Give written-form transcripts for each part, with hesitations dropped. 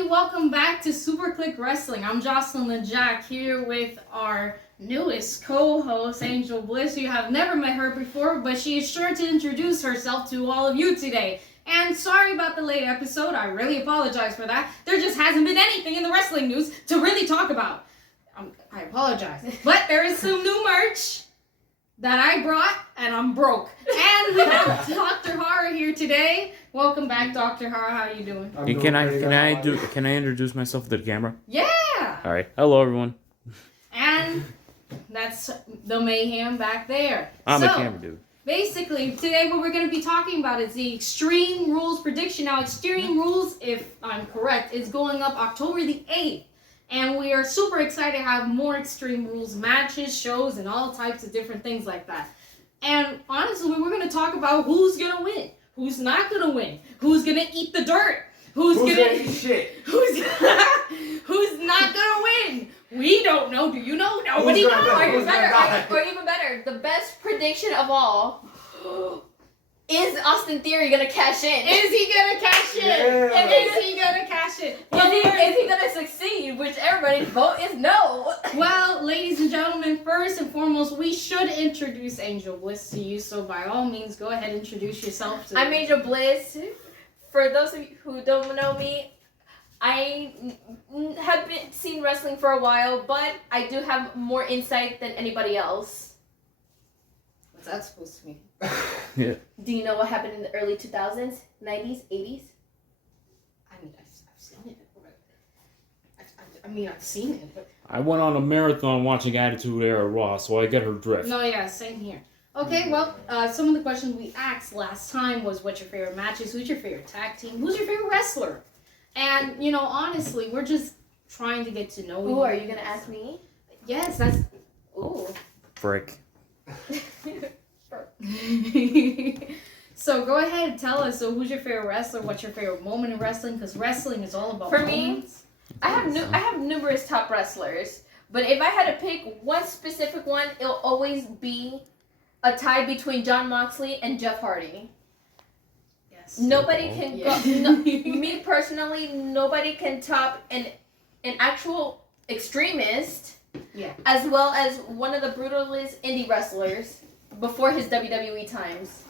everybody, welcome back to Super Click Wrestling. I'm Jocelyn the Jack here with our newest co-host, Angel Bliss. You have never met her before, but she is sure to introduce herself to all of you today. And sorry about the late episode, I really apologize for that. There just hasn't been anything in the wrestling news to really talk about. I apologize. But there is some new merch that I brought, and I'm broke. And we have Dr. Hara here today. Welcome back, Dr. Hara. How are you doing? Can I introduce myself to the camera? Yeah. All right. Hello, everyone. And that's the mayhem back there. I'm a camera dude. Basically, today what we're going to be talking about is the Extreme Rules prediction. Now, Extreme Rules, if I'm correct, is going up October the 8th. And we are super excited to have more Extreme Rules matches, shows, and all types of different things like that. And honestly, we're going to talk about who's going to win, who's not going to win, who's going to eat the dirt, who's going to eat shit, who's not going to win. We don't know. Do you know? Nobody knows. Or even better, the best prediction of all. Is Austin Theory gonna cash in? Is he gonna cash in? Yeah. And is he gonna cash in? Well, is he gonna succeed? Which everybody's vote is no. Well, ladies and gentlemen, first and foremost, we should introduce Angel Bliss to you. So by all means, go ahead and introduce yourself to I'm Angel Bliss. For those of you who don't know me, I haven't seen wrestling for a while, but I do have more insight than anybody else. What's that supposed to mean? Yeah. Do you know what happened in the early 2000s, 90s, 80s? I mean, I've seen it. I've seen it. But... I went on a marathon watching Attitude Era Raw, so I get her drift. No, yeah, same here. Okay, well, some of the questions we asked last time was what's your favorite matches, who's your favorite tag team, who's your favorite wrestler? And, you know, honestly, we're just trying to get to know you. Ooh, are you going to ask me? Yes, that's... Ooh. Frick. So go ahead and tell us. So who's your favorite wrestler? What's your favorite moment in wrestling? Because wrestling is all about moments. I have numerous top wrestlers, but if I had to pick one specific one, it'll always be a tie between Jon Moxley and Jeff Hardy. Yes. Nobody can me personally, nobody can top an actual extremist. Yeah. As well as one of the brutalist indie wrestlers before his WWE times.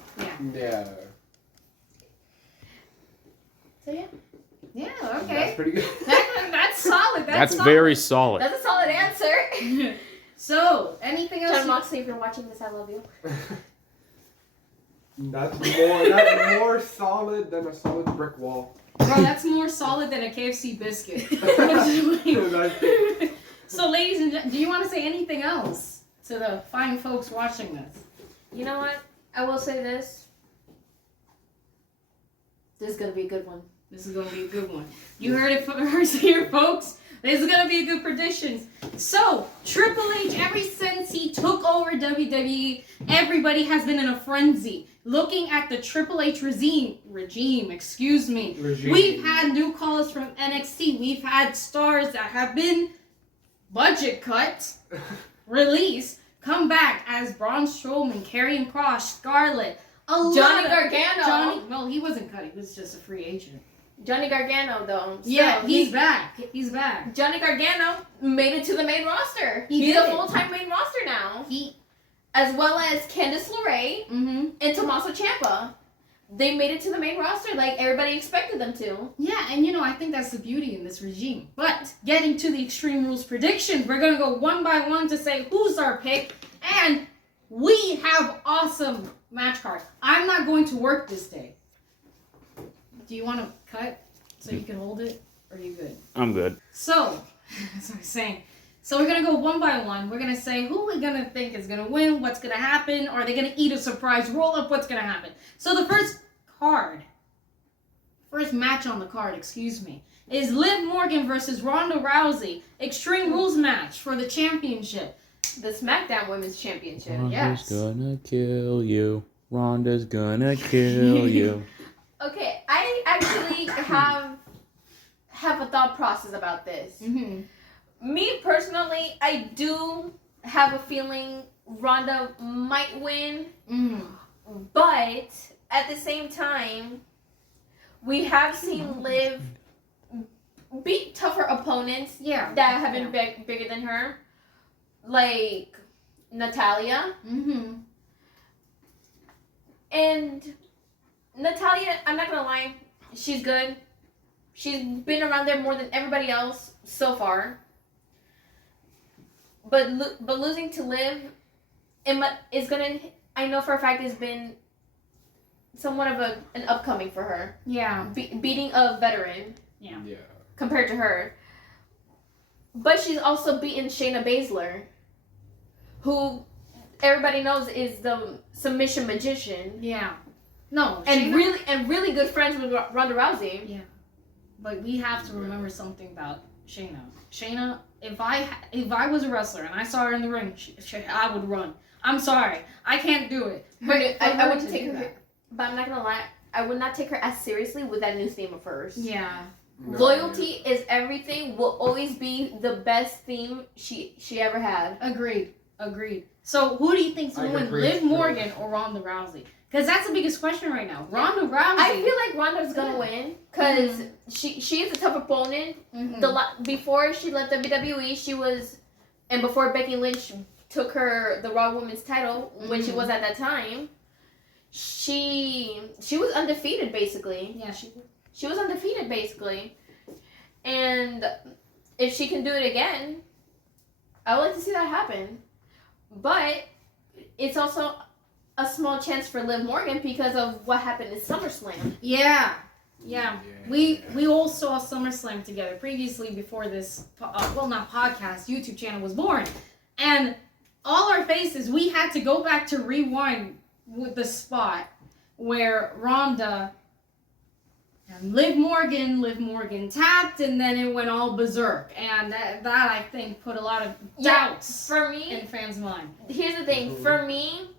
Yeah. So yeah. Yeah, okay. That's pretty good. That's solid. That's solid. very solid. That's a solid answer. So, anything else? Jon Moxley, if you're watching this, I love you. That's more solid than a solid brick wall. Bro, that's more solid than a KFC biscuit. So, ladies and gentlemen, do you want to say anything else to the fine folks watching this? You know what? I will say this. This is going to be a good one. This is going to be a good one. You heard it first here, folks. This is going to be a good prediction. So, Triple H, ever since he took over WWE, everybody has been in a frenzy. Looking at the Triple H regime. We've had new callers from NXT. We've had stars that have been budget cut, released, come back as Braun Strowman, Karrion Kross, Scarlett, Johnny Gargano. Well, he wasn't cut. He was just a free agent. Johnny Gargano, though. Yeah, he's back. He's back. Johnny Gargano made it to the main roster. He's a full-time main roster now. As well as Candice LeRae and Tommaso Ciampa. They made it to the main roster like everybody expected them to. Yeah, and you know, I think that's the beauty in this regime. But getting to the Extreme Rules prediction, we're going to go one by one to say who's our pick. And we have awesome match cards. I'm not going to work this day. Do you want to cut so you can hold it? Or are you good? I'm good. So, that's what I'm saying. So we're going to go one by one. We're going to say who we're going to think is going to win, what's going to happen, are they going to eat a surprise roll-up, what's going to happen. So the first match on the card, is Liv Morgan versus Ronda Rousey. Extreme Rules match for the championship. The SmackDown Women's Championship. Ronda's gonna kill you. Ronda's gonna kill you. Okay, I actually have a thought process about this. Me personally, I do have a feeling Ronda might win, but at the same time, we have seen Liv beat tougher opponents Yeah. that have been bigger than her, like Natalia. Mm-hmm. And Natalia, I'm not gonna lie, she's good. She's been around there more than everybody else so far. But losing to Liv, is gonna. I know for a fact it's been somewhat of an upcoming for her. Yeah. Beating a veteran. Yeah. Compared to her. But she's also beaten Shayna Baszler, who everybody knows is the submission magician. Yeah. No. And Shayna, really good friends with Ronda Rousey. Yeah. But we have to remember something about Shayna. Shayna, if I was a wrestler and I saw her in the ring, I would run. I'm sorry, I can't do it. But I would to take do her. that. But I'm not gonna lie, I would not take her as seriously with that news theme of hers. Yeah. No, Loyalty is everything. Will always be the best theme she ever had. Agreed. So who do you think's I gonna win, agree. Liv Morgan or Ronda Rousey? Because that's the biggest question right now. Ronda Rousey. I feel like Ronda's gonna win because she is a tough opponent. Mhm. Before she left WWE, she was, and before Becky Lynch took the Raw Women's title when she was at that time, she was undefeated basically. Yeah, She was undefeated basically, and if she can do it again, I would like to see that happen. But it's also a small chance for Liv Morgan because of what happened in SummerSlam. Yeah. We all saw SummerSlam together previously before this, not podcast, YouTube channel was born. And all our faces, we had to go back to rewind with the spot where Ronda and Liv Morgan tapped, and then it went all berserk. And that I think put a lot of doubts For me, in fans' mind. here's the thing. For me,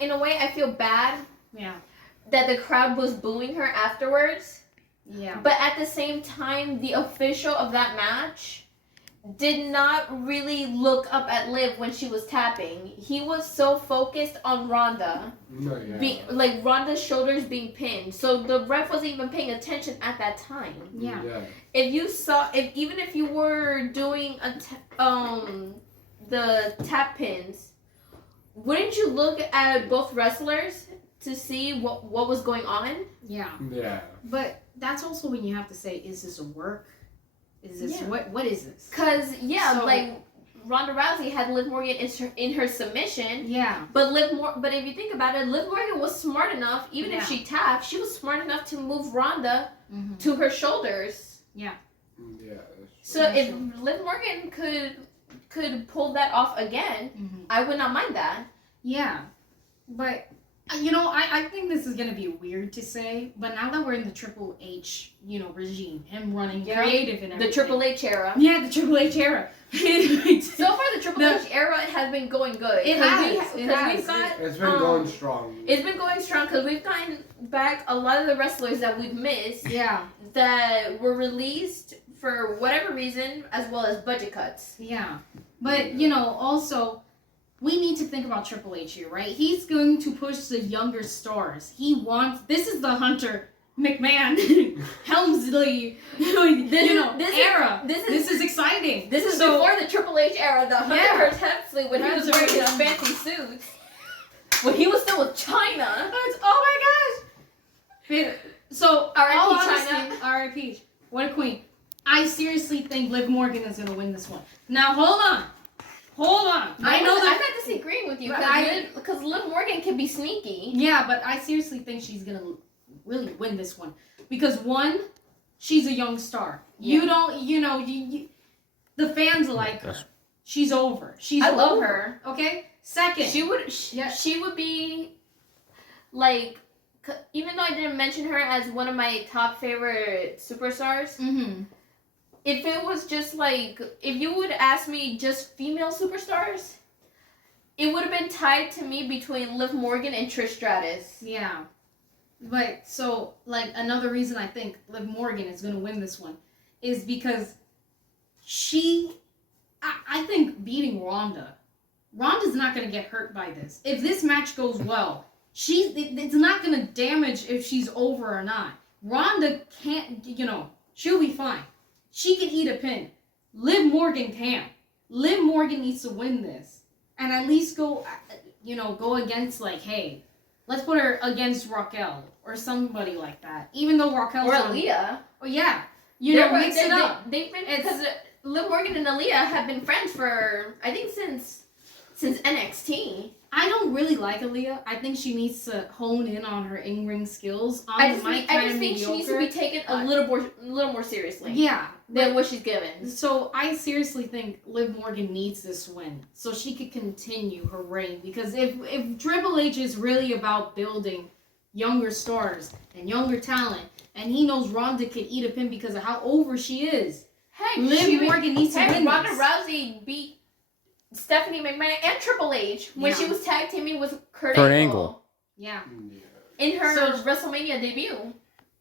in a way, I feel bad Yeah. that the crowd was booing her afterwards. Yeah. But at the same time, the official of that match did not really look up at Liv when she was tapping. He was so focused on Ronda. No, yeah. Ronda's shoulders being pinned. So the ref wasn't even paying attention at that time. Yeah. If you saw, even if you were doing the tap pins, wouldn't you look at both wrestlers to see what was going on? Yeah. Yeah. But that's also when you have to say, is this a work? Is this what is this? Cause So- Ronda Rousey had Liv Morgan in her submission. Yeah. But but if you think about it, Liv Morgan was smart enough, even if she tapped, she was smart enough to move Ronda to her shoulders. Yeah. So if Liv Morgan could pull that off again, I would not mind that. Yeah. But I think this is gonna be weird to say, but now that we're in the Triple H, regime, him running creative and everything. The Triple H era. Yeah, the Triple H era. So far, the Triple H era has been going good. It has. It's been going strong. It's been going strong because we've gotten back a lot of the wrestlers that we've missed. Yeah. That were released for whatever reason, as well as budget cuts. Yeah. But, also, we need to think about Triple H here, right? He's going to push the younger stars. This is the Hunter McMahon, Helmsley, era. This is exciting. This is before the Triple H era, the Hunter Helmsley, when he was wearing his Yeah. fancy suits. When he was still with China. Oh my gosh. So, R.I.P. all China. honesty, R.I.P. What a queen. I seriously think Liv Morgan is going to win this one. Now, hold on. I know that. I'm not disagreeing with you because Liv Morgan can be sneaky. Yeah, but I seriously think she's going to really win this one. Because, one, she's a young star. Yeah. You don't, the fans like her. She's over. I love her. Okay? Second. She would be like, even though I didn't mention her as one of my top favorite superstars, if it was just like, if you would ask me just female superstars, it would have been tied to me between Liv Morgan and Trish Stratus. Yeah. But, so, another reason I think Liv Morgan is going to win this one is because I think beating Ronda's not going to get hurt by this. If this match goes well, it's not going to damage if she's over or not. Ronda can't, she'll be fine. She can eat a pin. Liv Morgan can't. Liv Morgan needs to win this. And at least go against, like, hey, let's put her against Raquel or somebody like that. Even though Raquel's or Aaliyah. Oh, yeah. Mix it up. They've been, because Liv Morgan and Aaliyah have been friends for, I think, since NXT. I don't really like Aaliyah. I think she needs to hone in on her in-ring skills. I just think she needs to be taken a little more seriously. Yeah. Than what she's given. So I seriously think Liv Morgan needs this win so she could continue her reign. Because if Triple H is really about building younger stars and younger talent, and he knows Ronda could eat a pin because of how over she is, Liv Morgan needs to win Ronda this. Rousey beat Stephanie McMahon and Triple H when she was tag teaming with Kurt Angle. Yeah. In her WrestleMania debut.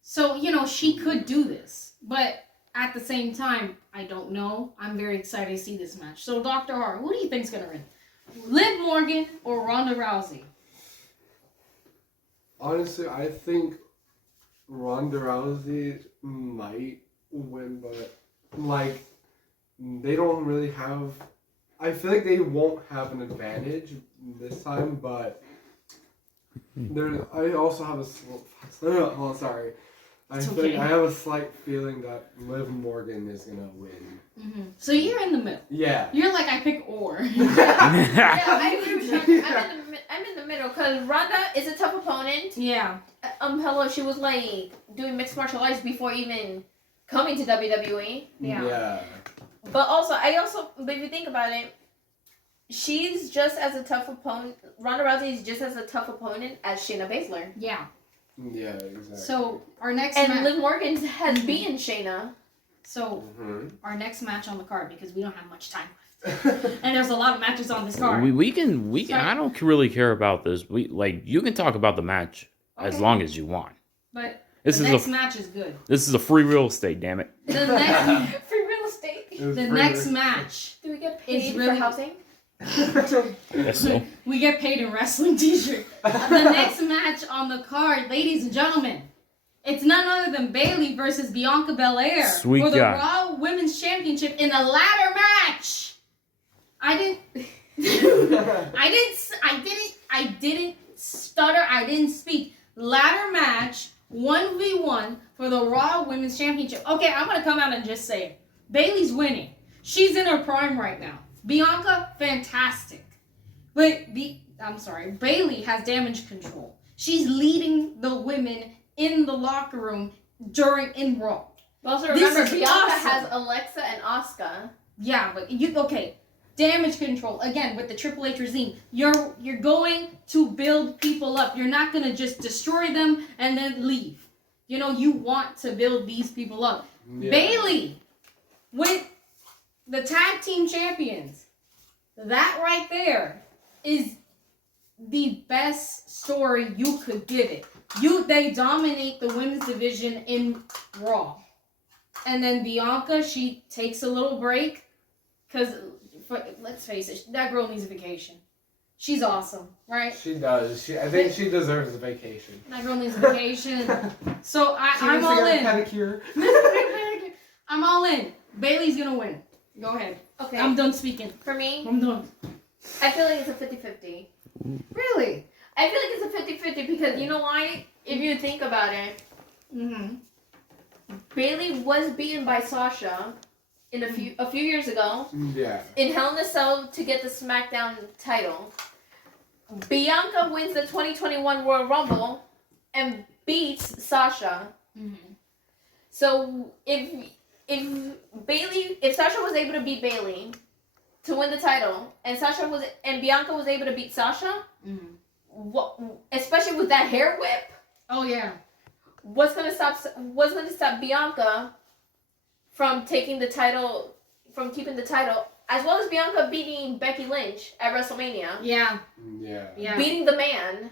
So, she could do this. But at the same time, I don't know. I'm very excited to see this match. So, Dr. R, who do you think's going to win? Liv Morgan or Ronda Rousey? Honestly, I think Ronda Rousey might win, but, like, they don't really have... I feel like they won't have an advantage this time, but I also have I have a slight feeling that Liv Morgan is gonna win. Mm-hmm. So you're in the middle. Yeah. You're like, I pick or. Yeah, I agree with you. I'm in the middle because Ronda is a tough opponent. Yeah. Hello, she was like doing mixed martial arts before even coming to WWE. Yeah. But if you think about it, she's just as a tough opponent. Ronda Rousey is just as a tough opponent as Shayna Baszler. Yeah. Yeah, exactly. So our next match. And Liv Morgan has beaten Shayna. So our next match on the card, because we don't have much time left, and there's a lot of matches on this card. We can. I don't really care about this. You can talk about the match as long as you want. But the next match is good. This is a free real estate, damn it. The next free real estate. The next match. Do we get paid for housing? Yes, so. We get paid in wrestling t-shirt. The next match on the card, ladies and gentlemen, it's none other than Bayley versus Bianca Belair for the Raw Women's Championship in a ladder match. I didn't stutter. I didn't speak. Ladder match, 1v1 for the Raw Women's Championship. Okay, I'm gonna come out and just say it. Bayley's winning. She's in her prime right now. Bianca, fantastic. But Bayley has damage control. She's leading the women in the locker room in Raw. Also remember, Bianca has Alexa and Asuka. Yeah, but damage control again with the Triple H regime. You're going to build people up. You're not gonna just destroy them and then leave. You want to build these people up. Yeah. Bayley with the tag team champions. That right there is the best story you could give it. They dominate the women's division in Raw. And then Bianca, she takes a little break. Because, let's face it, that girl needs a vacation. She's awesome, right? She does. I think she deserves a vacation. That girl needs a vacation. So I'm all in. Pedicure. I'm all in. Bayley's going to win. Go ahead. Okay. I'm done speaking. For me, I'm done. I feel like it's a 50-50. Really? I feel like it's a 50-50 because you know why? If you think about it, Bayley was beaten by Sasha in a few years ago. Yeah. In Hell in a Cell to get the SmackDown title. Bianca wins the 2021 Royal Rumble and beats Sasha. So if Sasha was able to beat Bayley to win the title, and Bianca was able to beat Sasha, especially with that hair whip. Oh yeah. What's gonna stop Bianca from keeping the title, as well as Bianca beating Becky Lynch at WrestleMania. Yeah. Beating the man,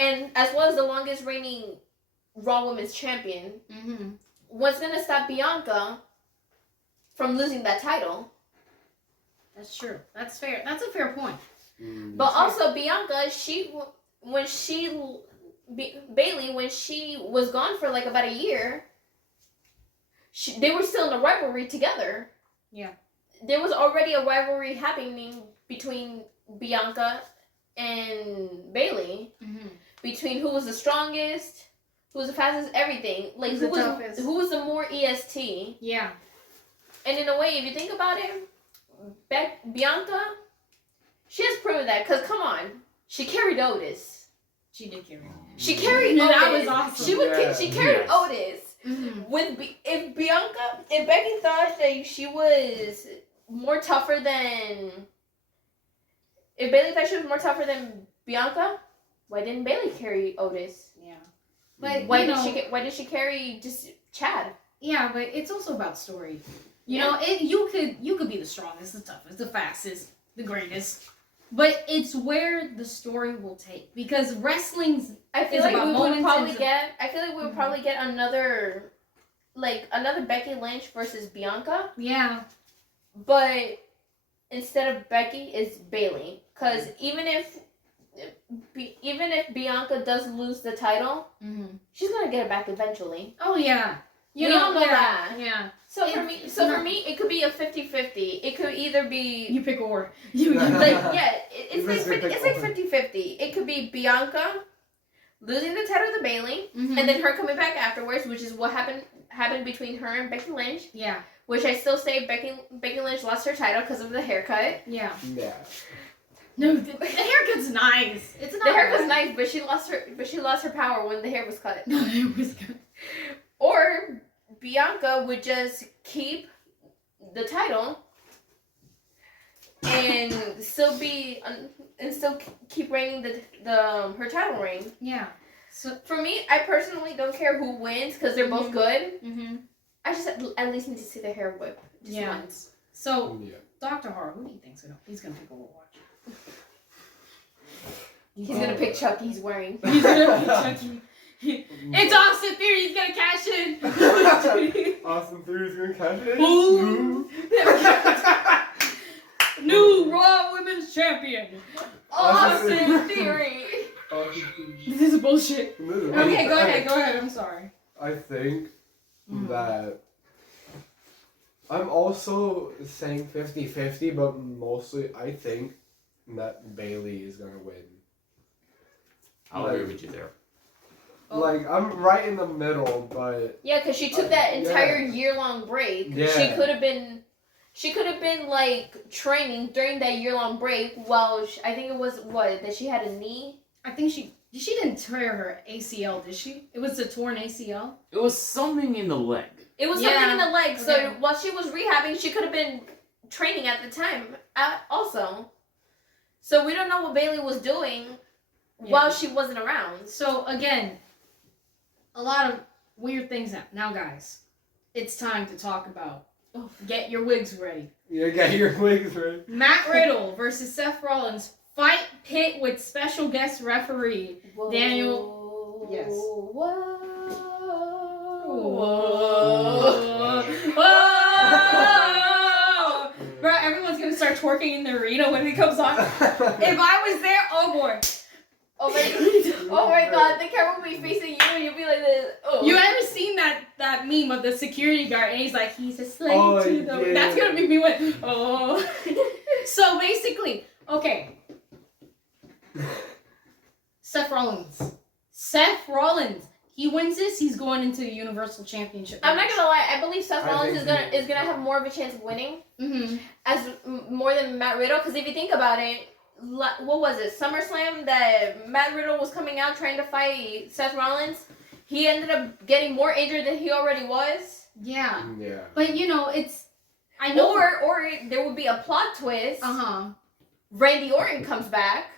and as well as the longest reigning Raw Women's Champion. What's gonna stop Bianca from losing that title? That's true. That's fair. That's a fair point. But also Bianca, Bayley, when she was gone for like about a year, they were still in a rivalry together. Yeah. There was already a rivalry happening between Bianca and Bailey. Mm-hmm. Between who was the strongest, who was the fastest, everything. Like Who's the toughest? who was the more EST. Yeah. And in a way, if you think about it, Bianca, she has proven that. Because come on, she carried Otis. She did carry. She carried And Otis. that was awesome. She carried Yes. Otis. Mm-hmm. If Becky thought that she was more tougher than, if Bailey thought she was more tougher than Bianca, why didn't Bailey carry Otis? Yeah. But Why you know, why did she carry just Chad? yeah, but it's also about story. You know, you could be the strongest, the toughest, the fastest, the greatest, but it's where the story will take, because wrestling's I feel It's like about we would moments probably and- get. I feel like we would Mhm. probably get another Becky Lynch versus Bianca, yeah. but instead of Becky, it's Bailey. Because even if Bianca does lose the title, Mm-hmm. she's gonna get it back eventually. Oh yeah. We all know yeah, that. Yeah. So It's for not- me, it could be a 50-50. It could either be You pick a war. You it's like It's like 50-50. It could be Bianca losing the title to Bailey, Mhm. and then her coming back afterwards, which is what happened between her and Becky Lynch. Yeah. Which I still say Becky Lynch lost her title because of the haircut. Yeah. Yeah. No, the haircut's nice. It's not The haircut's bad. nice, but she lost her power when the hair was cut. No, it was good. Or Bianca would just keep the title and still keep reigning the her title reign. Yeah. So. For me, I personally don't care who wins because they're both Mhm. good. Mm-hmm. I just at least need to see the hair whip just Yeah. once. So Yeah. Dr. Horror, who do you think's gonna? He's gonna pick a watch. He's gonna pick Chucky. He's wearing. He's gonna pick Chucky. It's Austin Theory. He's gonna cash in. Austin Theory's gonna cash it. Ooh. New Raw Women's Champion. Austin Theory. Austin Theory. This is bullshit. Literally. Okay, go ahead. Go ahead. I'm sorry. I think Mhm. that I'm also saying 50-50, but mostly I think that Bailey is gonna win. I'll agree with you there. Oh. Like, I'm right in the middle, but Yeah, because she took that entire year-long break. Yeah. She could have been like training during that year-long break while I think it was that she had a knee. I think she didn't tear her ACL, did she? It was a torn ACL. It was something in the leg. It was Yeah. something in the leg. So Okay. while she was rehabbing, she could have been training at the time also. So we don't know what Bailey was doing while she wasn't around. So again, a lot of weird things now, guys. It's time to talk about. Get your wigs ready. you get your wigs right. Matt Riddle versus Seth Rollins. Fight pit with special guest referee. Whoa. Daniel- Yes. Whoa. Whoa. Whoa. Bro, everyone's gonna start twerking in the arena when it comes on. If I was there, oh boy. Oh my god, the camera will be facing you and you'll be like this. Oh. You ever seen that meme of the security guard and he's like, he's a slave Oh, to the... yeah. That's gonna make me went, oh. So basically, okay. Seth Rollins. He wins this, he's going into the Universal Championship. I'm not gonna lie, I believe Seth I Rollins think is gonna have more of a chance of winning Mm-hmm. more than Matt Riddle. Because if you think about it, what was it? SummerSlam that Matt Riddle was coming out trying to fight Seth Rollins. He ended up getting more injured than he already was. Yeah. Yeah. But you know, I know. Or there would be a plot twist. Uh-huh. Randy Orton comes back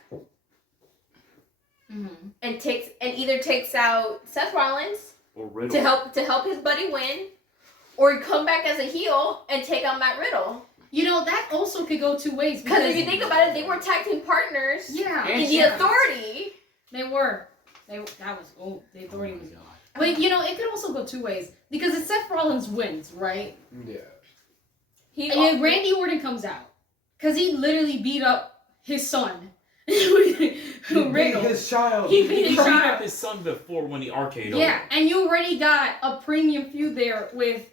Mm-hmm. and either takes out Seth Rollins Or Riddle. to help his buddy win, or come back as a heel and take out Matt Riddle. You know, that also could go two ways. Because if you think about it, they were tag team partners Yeah. And in the Authority. They were. The authority was... God. But, you know, it could also go two ways. Because if Seth Rollins wins, right? Yeah. And Randy Orton comes out. Because he literally beat up his son. Riddle. His child. He beat He his beat child. up his son before when the arcade Yeah, and you already got a premium feud there with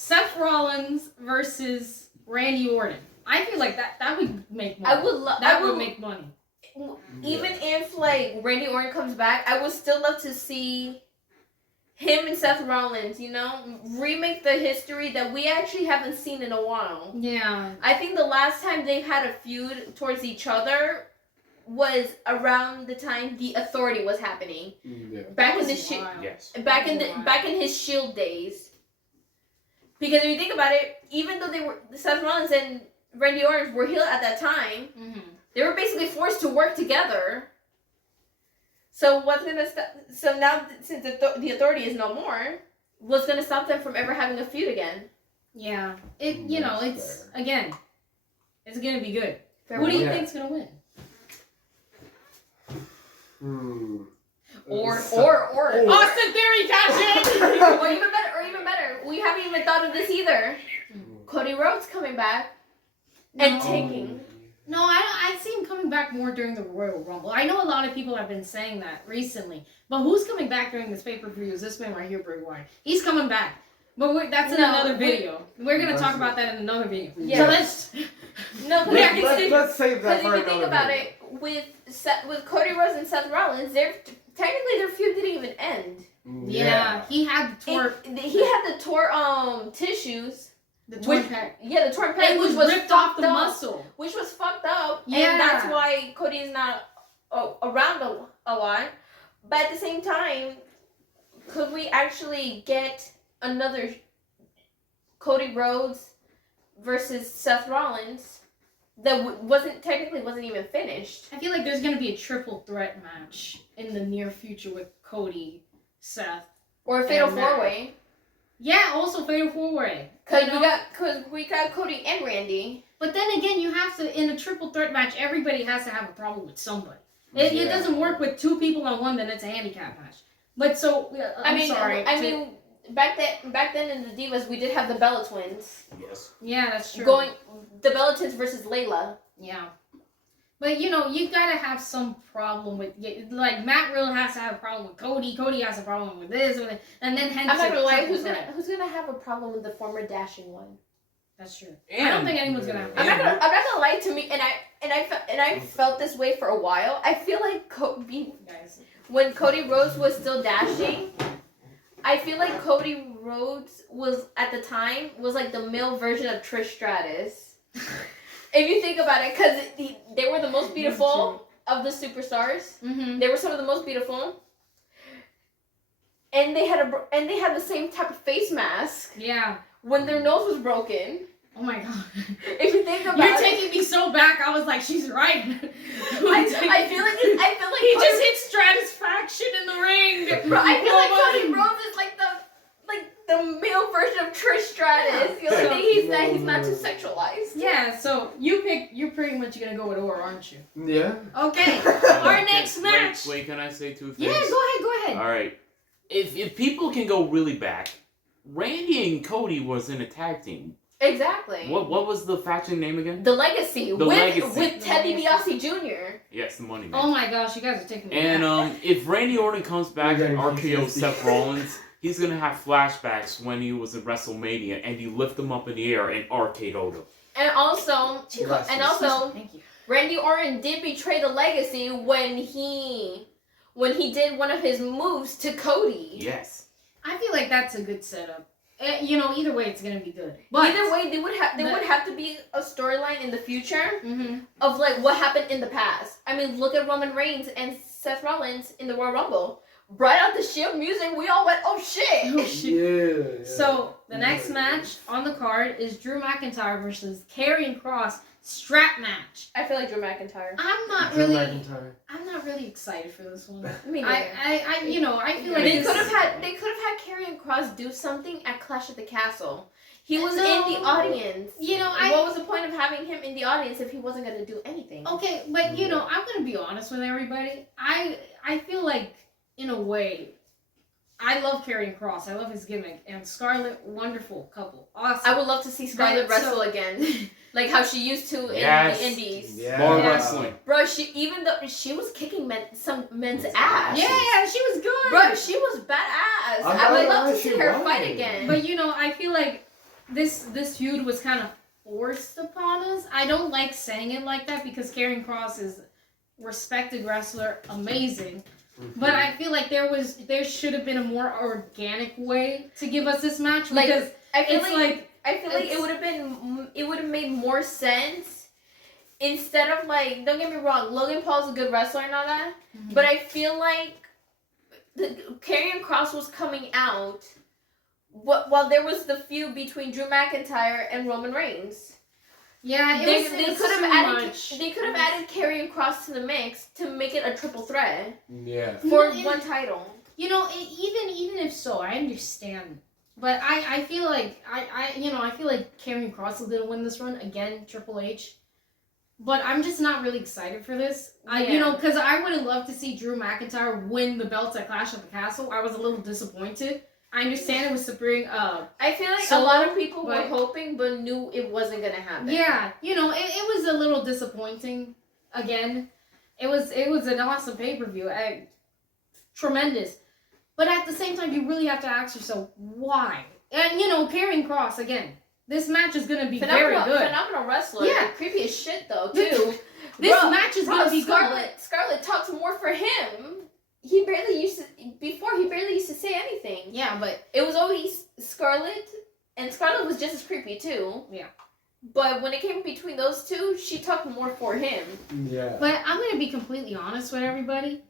Seth Rollins versus Randy Orton. I feel like that would make money. That would make money. Even if like Randy Orton comes back, I would still love to see him and Seth Rollins, remake the history that we actually haven't seen in a while. Yeah. I think the last time they've had a feud towards each other was around the time the Authority was happening. Yeah. Back in the Yes. back in his Shield days. Because if you think about it, even though Seth Rollins and Randy Orton were heel at that time, they were basically forced to work together. So what's gonna stop? So now, since the Authority is no more, what's gonna stop them from ever having a feud again? Yeah. It's again, it's gonna be good. Fair Who do you Yeah. think's gonna win? Or Austin Theory catch it. or even better. We haven't even thought of this either. Cody Rhodes coming back and taking. No, I see him coming back more during the Royal Rumble. I know a lot of people have been saying that recently, but who's coming back during this pay-per-view is this man right here, Bray Wyatt. He's coming back. But that's in another video. We're going to talk about that in another video. Yeah. So let's... Let's save that Because for if you think another about video. it, with Cody Rhodes and Seth Rollins, technically their feud didn't even end. Yeah, he had the torn... He had the torn tissues. The torn pec. Yeah, the torn pec, It was ripped off the muscle. Which was fucked up. Yeah. And that's why Cody is not around a lot. But at the same time, could we actually get another Cody Rhodes versus Seth Rollins that wasn't even finished? I feel like there's going to be a triple threat match in the near future with Cody, Seth. Or a fatal And Matt. 4-way. Yeah, also fatal 4-way. Because we got Cody and Randy. But then again, you have to, in a triple threat match, everybody has to have a problem with somebody. It doesn't work with two people on one, then it's a handicap match. But so, I mean, back then in the Divas, we did have the Bella Twins. Yes. Yeah, that's true. The Bella Twins versus Layla. Yeah. But, you gotta have some problem with, like, Matt really has to have a problem with Cody. Cody has a problem with this, and then hence I'm not gonna lie, triple who's threat. gonna have a problem with the former dashing one? That's true. I don't think anyone's gonna have a I'm problem. not gonna lie to me, and I felt this way for a while. I feel like Guys. when Cody Rhodes was still dashing, I feel like Cody Rhodes was at the time like the male version of Trish Stratus. If you think about it, because they were the most beautiful of the superstars. Mm-hmm. They were some of the most beautiful, and they had the same type of face mask. Yeah. When their nose was broken. Oh my god. If you think about You're it, taking me so back. I was like, she's right. I feel like he just hit Stratisfaction in the ring. Bro, I feel like Cody Rhodes is like the male version of Trish Stratus. The only thing he's not too sexualized. Yeah, so you're pretty much gonna go with Or, aren't you? Yeah. Okay. Our next match. Wait, can I say two things? Yeah, go ahead. All right. If people can go really back, Randy and Cody was in a tag team. Exactly. What was the faction name again? The Legacy The with Legacy. Teddy DiBiase Jr. Yes, the Money Man. Oh my gosh, you guys are taking me And back. if Randy Orton comes back and We're getting RKO PTSD. Seth Rollins, he's gonna have flashbacks when he was in WrestleMania, and you lift him up in the air and RKO'd him. And also, Thank you. Randy Orton did betray the Legacy when he did one of his moves to Cody. Yes. I feel like that's a good setup. Either way, it's gonna be good. But Either way, there would have to be a storyline in the future Mm-hmm. of like what happened in the past. I mean, look at Roman Reigns and Seth Rollins in the Royal Rumble. Right out the Shield music, we all went, "Oh shit!" Oh, shit. Yeah. So the next match on the card is Drew McIntyre versus Karrion Kross strap match. I feel like Drew McIntyre. I'm not Drew really excited for this one. Me neither. I feel like They this- could have had Karrion Kross do something at Clash at the Castle. He was in the No. audience. I What was the point of having him in the audience if he wasn't going to do anything? okay, but I'm gonna be honest with everybody. I feel like in a way, I love Karrion Kross. I love his gimmick, and Scarlett, wonderful couple, awesome. I would love to see Scarlett But, so- wrestle again, like how she used to in Yes. the Indies. Yeah. More Yeah. wrestling. Bro, even though she was kicking some men's ass. Yeah, she was good. Bro, she was badass. I'm I would not love to glad see she her won. fight again. But I feel like this feud was kind of forced upon us. I don't like saying it like that because Karrion Kross is respected wrestler, amazing. But I feel like there should have been a more organic way to give us this match because I feel like it would have made more sense instead of like, don't get me wrong, Logan Paul's a good wrestler and all that, but I feel like Karrion Kross was coming out while there was the feud between Drew McIntyre and Roman Reigns. Yeah, they could have added Karrion Kross to the mix to make it a triple threat. Yeah. For one title. You know, even if so, I understand. But I feel like I feel like Karrion Kross is gonna win this run again, Triple H. But I'm just not really excited for this. Because I would have loved to see Drew McIntyre win the belts at Clash at the Castle. I was a little disappointed. I understand it was to bring I feel like a lot of people were hoping but knew it wasn't gonna happen. Yeah, it was a little disappointing. Again, it was an awesome pay-per-view, tremendous. But at the same time, you really have to ask yourself why. And Karrion Kross again. This match is gonna be very good. Phenomenal wrestler. Yeah, creepy as shit though too. This match is gonna be good. Scarlett talks more for him. He barely used to say anything. Yeah, but it was always Scarlett, and Scarlett was just as creepy too. Yeah. But when it came between those two, she talked more for him. Yeah. But I'm gonna be completely honest with everybody.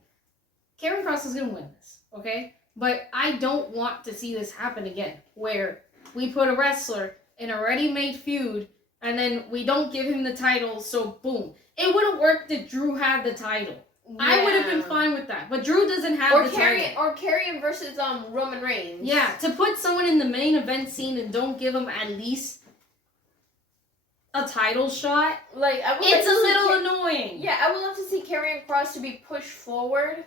Karrion Kross is gonna win this, okay? But I don't want to see this happen again, where we put a wrestler in a ready-made feud, and then we don't give him the title, so boom. It wouldn't work that Drew had the title. Yeah. I would have been fine with that. But Drew doesn't have the title. Or Karrion versus Roman Reigns. Yeah, to put someone in the main event scene and don't give him at least a title shot, like it's a little annoying. Yeah, I would love to see Karrion Kross to be pushed forward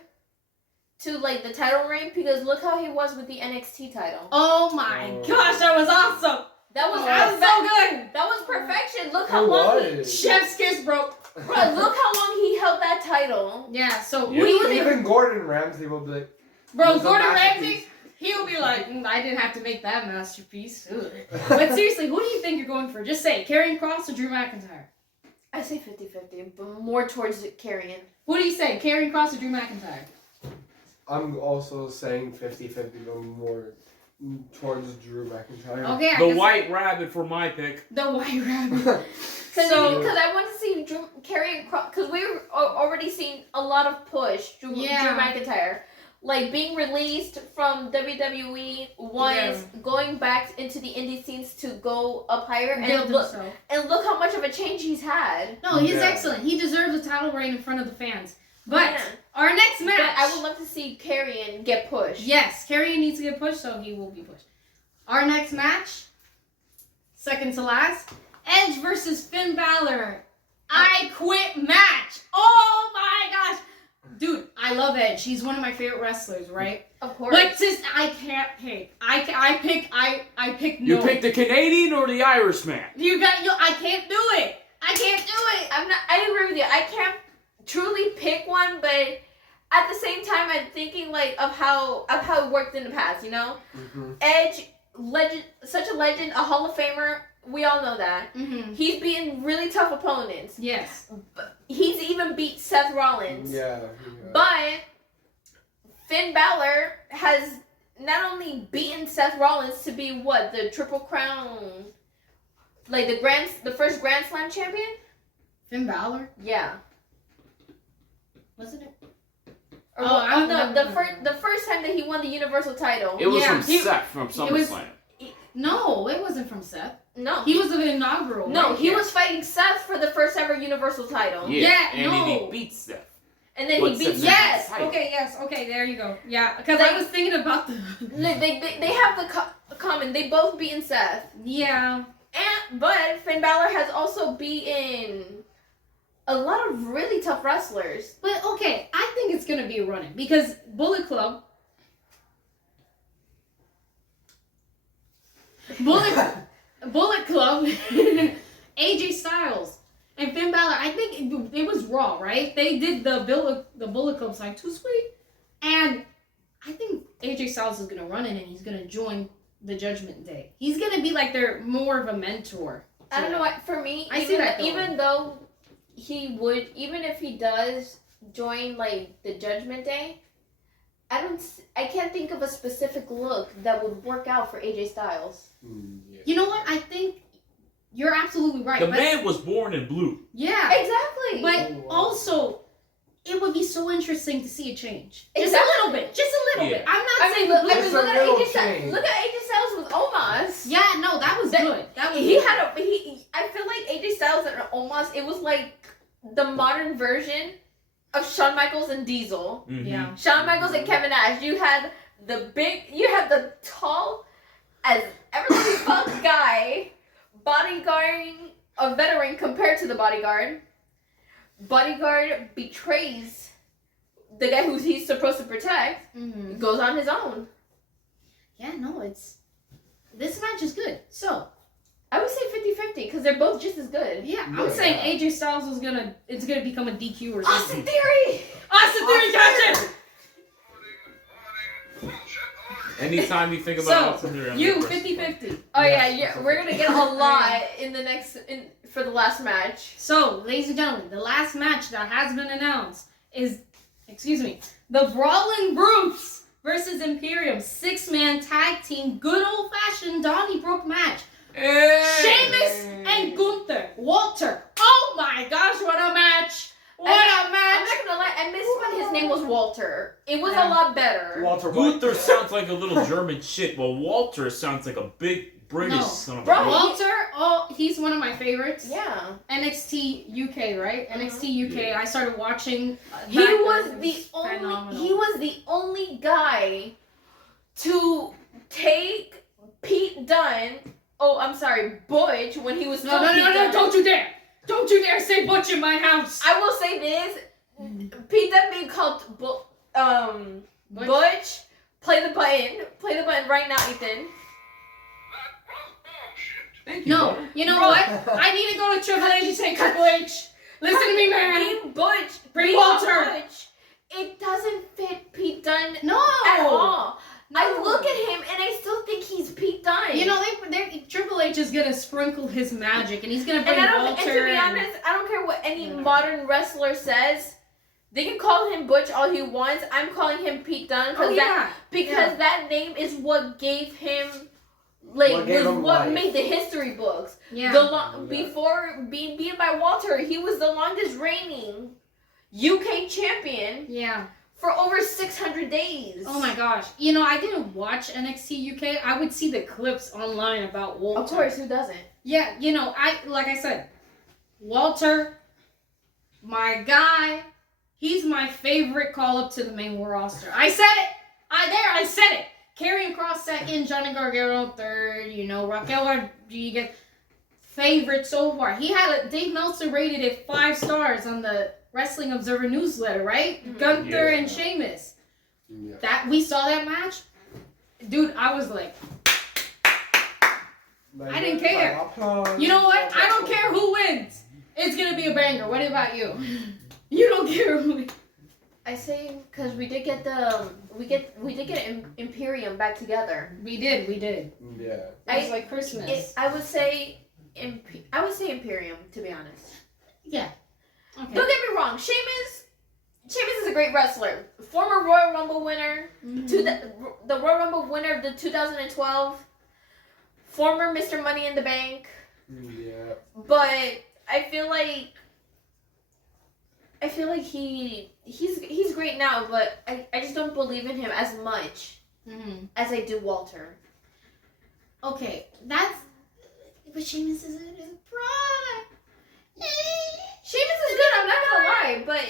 to like the title reign because look how he was with the NXT title. Oh my gosh, that was awesome. That was so good. That was perfection. Look how long Chef's kiss, bro. Bro, look how long he held that title. Yeah, so even Gordon Ramsay will be like, bro, Gordon Ramsay, he'll be like, I didn't have to make that masterpiece. But seriously, who do you think you're going for? Just say Karrion Kross or Drew McIntyre. I say 50-50, but more towards Karrion. What do you say, Karrion Kross or Drew McIntyre? I'm also saying 50-50, but more towards Drew McIntyre. Okay, the White Rabbit for my pick. The White Rabbit. Because I want to see Karrion Kross, because we've already seen a lot of push Drew McIntyre. Like being released from WWE once, going back into the indie scenes to go up higher, and look how much of a change he's had. No, he's excellent. He deserves a title reign in front of the fans. But our next match, but I would love to see Karrion get pushed. Yes, Karrion needs to get pushed, so he will be pushed. Our next match, second to last, Edge versus Finn Balor. I quit match. Oh my gosh. Dude, I love Edge. He's one of my favorite wrestlers, right? Of course. But since I can't pick, I pick no. You pick the Canadian or the Irishman? I can't do it. I can't do it. I agree with you. I can't truly pick one, but at the same time, I'm thinking like of how it worked in the past. You know, Edge, legend, such a legend, a Hall of Famer. We all know that. He's beaten really tough opponents. Yes. He's even beat Seth Rollins. Yeah. But Finn Balor has not only beaten Seth Rollins to be the Triple Crown, like the first Grand Slam champion. Finn Balor. Yeah. Wasn't it? The first time that he won the Universal title. It was from Seth from SummerSlam. No, it wasn't from Seth. No. He was the inaugural. No, he was fighting Seth for the first ever Universal title. And he beat Seth. And then he beat Seth. Okay, there you go. Yeah, because I was thinking about the... they have the common. They both beaten Seth. Yeah. But Finn Balor has also beaten a lot of really tough wrestlers. But okay, I think it's going to be a run-in because Bullet Club... Bullet Club, AJ Styles, and Finn Balor. I think it was Raw, right? They did the Bullet Club side too sweet, and I think AJ Styles is gonna run in and he's gonna join the Judgment Day. He's gonna be like their more of a mentor. I don't know what, for me, I see that, though. even though he would, even if he does join like the Judgment Day, I can't think of a specific look that would work out for AJ Styles. Yeah. You know what? I think you're absolutely right. The man was born in blue. Yeah. Exactly. But also, it would be so interesting to see a change. Just Exactly. a little bit. Just a little bit. I'm not saying look, blue. Just a look at little AJ Styles. change. Look at AJ Styles with Omos. Yeah, no, that was good. That was He good. had I feel like AJ Styles and Omos, it was like the modern version of Shawn Michaels and Diesel. Mhm. Yeah. Shawn Michaels and Kevin Nash. You had the tall as everybody's fuck guy bodyguarding a veteran compared to the bodyguard. Bodyguard betrays the guy who he's supposed to protect, Mm-hmm. goes on his own. Yeah, no, this match is good. So, I would say 50-50 because they're both just as good. yeah, I'm Yeah. saying AJ Styles it's gonna become a DQ or Austin something. Theory! Austin Theory, gotcha! Anytime you think about So, Austin Theory, I'm you, impressed. 50-50. Oh Yeah. yeah, we're gonna get a lot for the last match. So, ladies and gentlemen, the last match that has been announced is, the Brawling Brutes versus Imperium 6-man tag team, good old-fashioned Donnybrook match. Hey! Sheamus and Gunther. Walter. Oh my gosh, what a match! What a I'm match! not gonna lie, I missed when his name was Walter. It was Yeah. a lot better. Walter White. Gunther sounds like a little German shit, while Walter sounds like a big British No. son of a Bro, bitch. Walter, he's one of my favorites. Yeah. NXT UK, right? NXT UK. I started watching. He back then. was It the only phenomenal. he was the only guy to take Pete Dunne. Oh, I'm sorry, Butch when he was still No, Pete Dunne. don't you dare! Don't you dare say Butch in my house! I will say this: Pete Dunne being called Butch. Play the button right now, Ethan. Thank you, No, brother. you know what? I need to go to Triple H and say Triple H. Listen to me, man. Being Butch, Bring being Walter. Butch, it doesn't fit Pete Dunne No, at all. No. I look at him and I still think he's Pete Dunne. You know, Triple H is gonna sprinkle his magic, and he's gonna bring and Walter. and to be honest, I don't care what any Yeah. modern wrestler says. They can call him Butch all he wants. I'm calling him Pete Dunne Oh yeah. because that name is what gave him, like, What gave him what life. made the history books. Yeah. Yeah. Before being beaten by Walter, he was the longest reigning UK champion Yeah. for over 600 days. Oh my gosh. You know, I didn't watch NXT UK. I would see the clips online about Walter. Of course, who doesn't? Yeah, you know, like I said, Walter, my guy, he's my favorite call up to the main roster. I said it. I said it. Karrion Kross second, Johnny Gargano third, you know, Raquel Rodriguez favorite so far. Dave Meltzer rated it 5 stars on the Wrestling Observer newsletter, right? Mhm. Gunther Yeah. and Sheamus. Yeah. We saw that match. Dude, I was like, I didn't care. you know what? I don't care who wins. It's gonna be a banger. What about you? You don't care who wins. I say because we did get Imperium back together. We did. Yeah. It was like Christmas. I would say Imperium, to be honest. Yeah. Okay. Don't get me wrong, Sheamus is a great wrestler. Former Royal Rumble winner, Mhm. the Royal Rumble winner of the 2012. Former Mr. Money in the Bank. Yeah. But I feel like he's great now, but I just don't believe in him as much Mhm. as I do Walter. Okay, but Sheamus is in his prime. Sheamus is good, I'm not gonna lie, but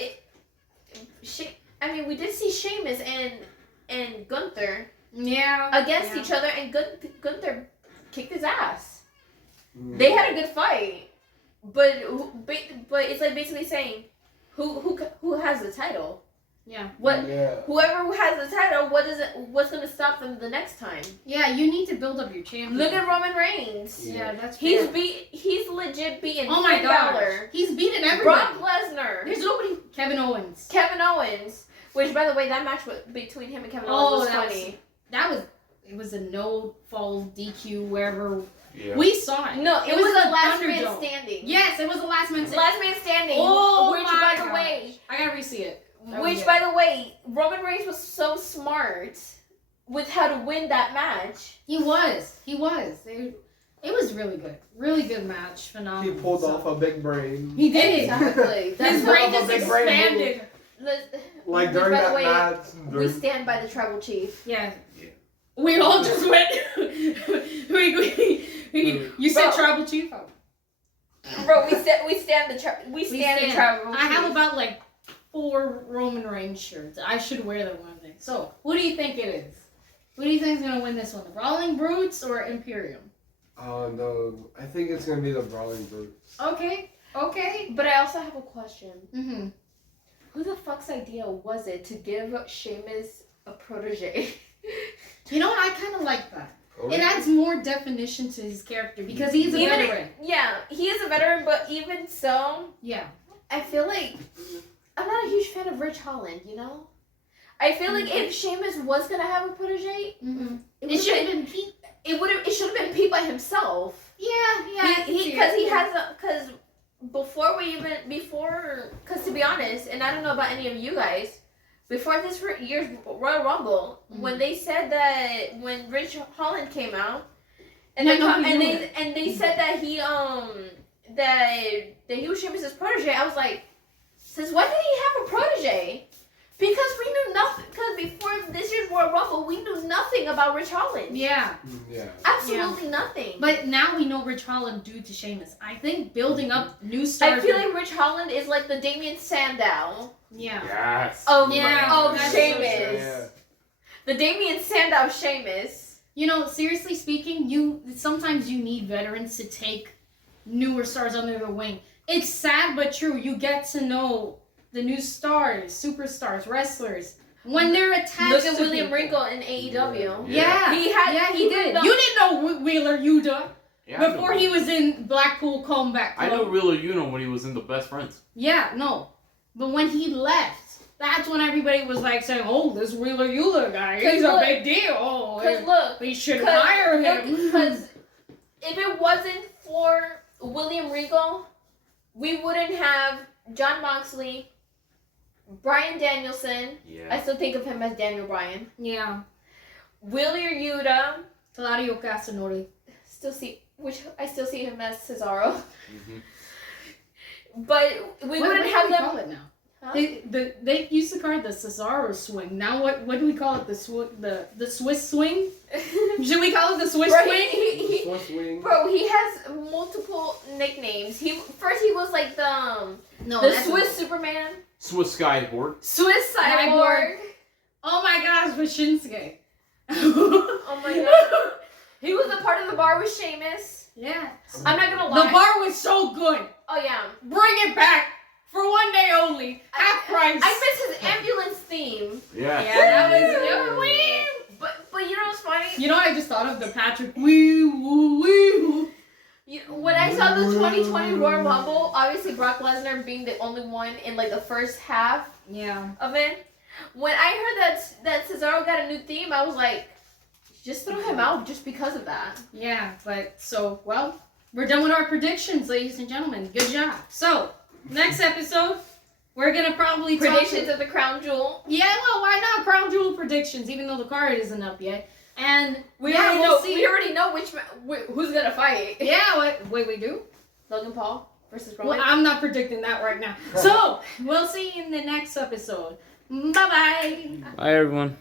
we did see Sheamus and Gunther Yeah. against yeah. each other, and Gunther kicked his ass. Mm. They had a good fight, but it's like basically saying, who has the title? Yeah. Yeah. Whoever has the title, what's gonna stop them the next time? Yeah, you need to build up your champion. Look at Roman Reigns. Yeah, that's He's fair. He's legit beating Oh my Finn gosh. Balor, He's beaten everybody. Brock Lesnar, There's nobody. Kevin Owens. Kevin Owens. Which, by the way, that match between him and Kevin Owens was that funny. that was it was a no fall DQ wherever Yeah. we saw it. No, it was was a the last man Thunderdome. standing. Yes, it was the last man. Last man standing. Oh which, my by the gosh. way, I gotta re-see it. That was which, it. by the way, Roman Reigns was so smart with how to win that match. He was. It was really good. Really good match. Phenomenal. He pulled off a big brain. He did. Exactly. His That's brain what- just big brain expanded. Like which, during by the that way, match. we stand by the tribal chief. Yeah. Yeah. We all just went. You said Bro. tribal chief. Bro, we stand the tribal chief. I have about like 4 Roman Reigns shirts. I should wear them one day. So, who do you think it is? Who do you think is gonna win this one? The Brawling Brutes or Imperium? No, I think it's gonna be the Brawling Brutes. Okay. But I also have a question. Mm-hmm. Who the fuck's idea was it to give Sheamus a protege? You know what? I kind of like that. It adds more definition to his character because he's a Even veteran. Yeah, he is a veteran, but even so, Yeah. I feel like I'm not a huge fan of Rich Holland, you know? I feel like if Sheamus was gonna have a protege, Mm-hmm. it It should have would've been Pete. it should have been Pete by himself. Yeah. Because because to be honest, and I don't know about any of you guys, before this year's Royal Rumble, when they said that when Rich Holland came out, and they said that he was Sheamus' protege, I was like, since when did he have a protege? Because we knew nothing. Because before this year's Royal Rumble, we knew nothing about Rich Holland. Yeah. Yeah. Absolutely nothing. But now we know Rich Holland due to Sheamus. I think building up new stars. I feel like Rich Holland is like the Damien Sandow Yeah. Yes. of that's Sheamus. Yeah. The Damien Sandow of Sheamus. You know, seriously speaking, sometimes you need veterans to take newer stars under their wing. It's sad but true. You get to know the new stars, superstars, wrestlers when they're attached. Look at to William people. Regal in AEW. Yeah. He did. did. You didn't know Wheeler Yuta Yeah, I before know. he was in Blackpool Combat Club. I know Wheeler Yuta when he was in the Best Friends. Yeah, no. But when he left, that's when everybody was like saying, "Oh, this Wheeler Yuta guy, he's a big deal. Oh, Because look, we should hire him." Because if it wasn't for William Regal, we wouldn't have Jon Moxley, Bryan Danielson. Yeah. I still think of him as Daniel Bryan. Yeah. Wheeler Yuta. Claudio Castagnoli. I still see him as Cesaro. Mm-hmm. But we wouldn't have What do we them. call it now? Huh? They used to call it the Cesaro swing. Now what do we call it? The Swiss swing? Should we call it the Swiss Bro, swing? Swiss wing. Bro, he has multiple nicknames. First he was like the that's Swiss Superman, Swiss Skyboard. Swiss Cyborg. Cyborg. Oh my gosh, with Shinsuke. Oh my god. He was a part of the bar with Sheamus. Yeah. I'm not gonna The lie. bar was so good. Oh yeah. Bring it back for one day only. Half price. I miss his ambulance theme. Yeah. Yeah, that was But you know what's funny? You know what I just thought of? The Patrick wee woo wee woo. When I saw the 2020 Royal Rumble, obviously Brock Lesnar being the only one in like the first half Yeah. of it. When I heard that Cesaro got a new theme, I was like, just throw him out just because of that. Yeah, but we're done with our predictions, ladies and gentlemen. Good job. So, next episode, we're gonna probably Predictions of the Crown Jewel. Yeah, well, why not Crown Jewel predictions, even though the card isn't up yet. And We already know who's gonna fight. Yeah, wait, we do? Logan Paul versus Roman. Well, I'm not predicting that right now. So, we'll see you in the next episode. Bye-bye. Bye, everyone.